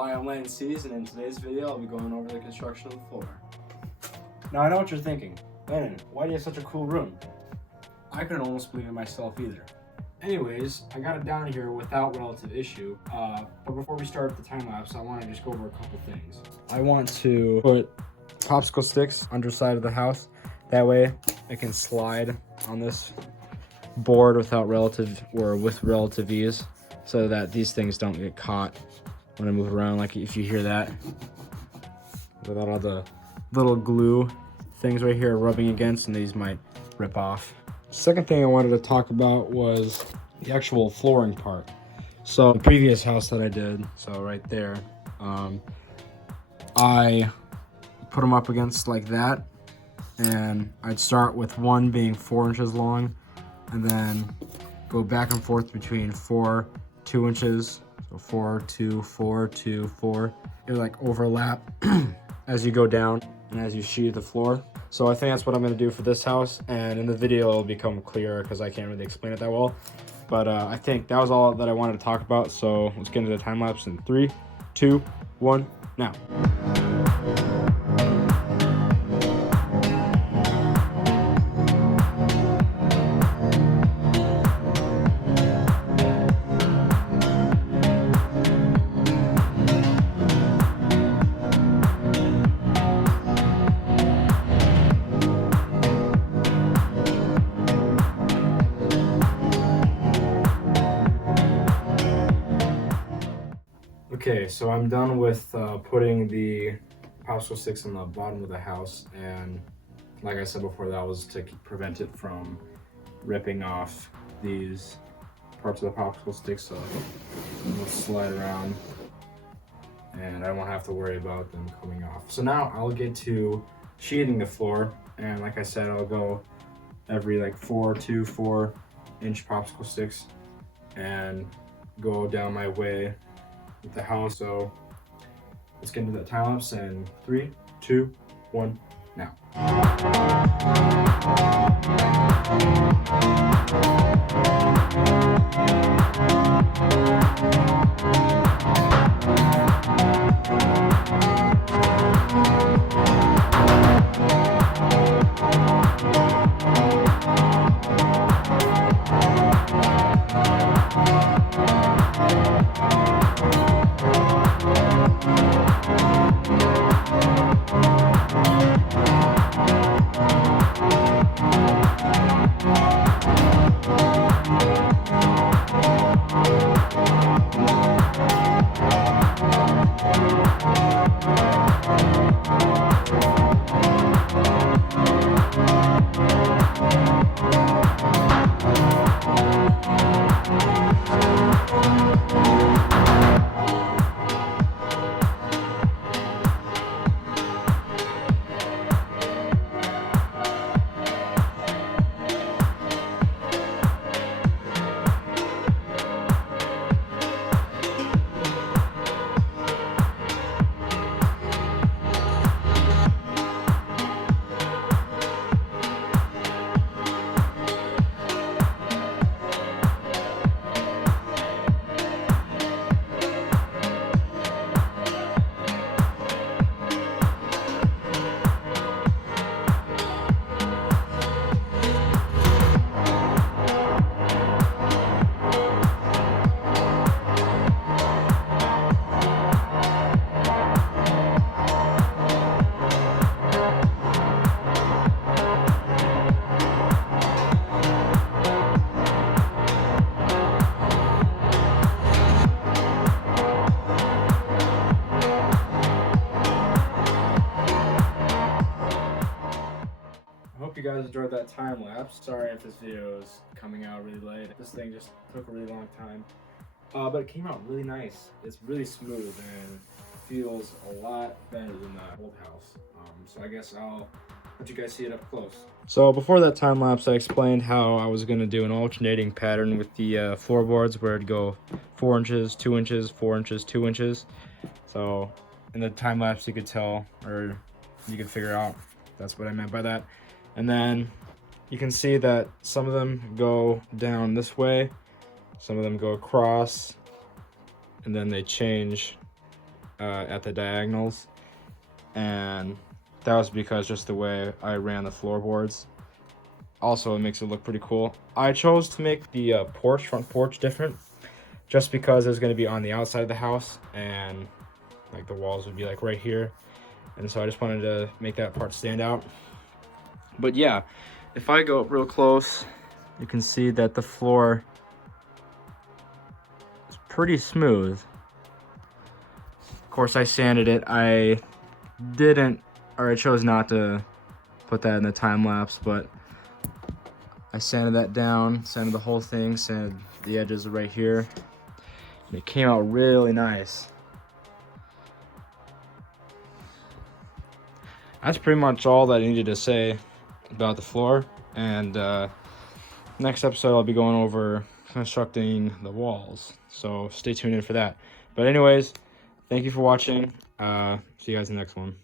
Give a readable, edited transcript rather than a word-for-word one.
Hi, I'm Landon Seas, and in today's video, I'll be going over the construction of the floor. Now, I know what you're thinking. Landon, why do you have such a cool room? I couldn't almost believe it myself either. Anyways, I got it down here without relative issue, but before we start the time lapse, I want to just go over a couple things. I want to put popsicle sticks underside of the house. That way, it can slide on this board without relative or with relative ease, so that these things don't get caught when I move around. Like if you hear that, without all the little glue things right here rubbing against, and these might rip off. Second thing I wanted to talk about was the actual flooring part. So the previous house that I did, so right there, I put them up against like that, and I'd start with one being 4 inches long, and then go back and forth between 4, 2 inches, so 4, 2, 4, 2, 4. It like overlap as you go down and as you sheet the floor. So I think that's what I'm gonna do for this house, and in the video it'll become clearer because I can't really explain it that well. But I think that was all that I wanted to talk about, so let's get into the time lapse in 3, 2, 1, now. Okay, so I'm done with putting the popsicle sticks on the bottom of the house, and like I said before, that was to prevent it from ripping off these parts of the popsicle sticks, so it'll slide around and I won't have to worry about them coming off. So now I'll get to sheeting the floor, and like I said, I'll go every like 4 to 4 inch popsicle sticks and go down my way with the house. So let's get into that time lapse in 3, 2, 1, now. I hope you guys enjoyed that time lapse. Sorry if this video is coming out really late. This thing just took a really long time, but it came out really nice. It's really smooth and feels a lot better than the old house. So I guess I'll let you guys see it up close. So before that time lapse, I explained how I was going to do an alternating pattern with the floorboards, where it'd go 4 inches, 2 inches, 4 inches, 2 inches. So in the time lapse, you could tell, or you could figure out that's what I meant by that. And then you can see that some of them go down this way, some of them go across, and then they change at the diagonals, and that was because just the way I ran the floorboards. Also, it makes it look pretty cool. I chose to make the front porch different, just because it was going to be on the outside of the house, and like the walls would be like right here, and so I just wanted to make that part stand out. But yeah, if I go up real close, you can see that the floor is pretty smooth. Of course, I sanded it. I chose not to put that in the time lapse, but I sanded that down, sanded the whole thing, sanded the edges right here, and it came out really nice. That's pretty much all that I needed to say about the floor, and next episode I'll be going over constructing the walls, so stay tuned in for that. But anyways, thank you for watching. See you guys in the next one.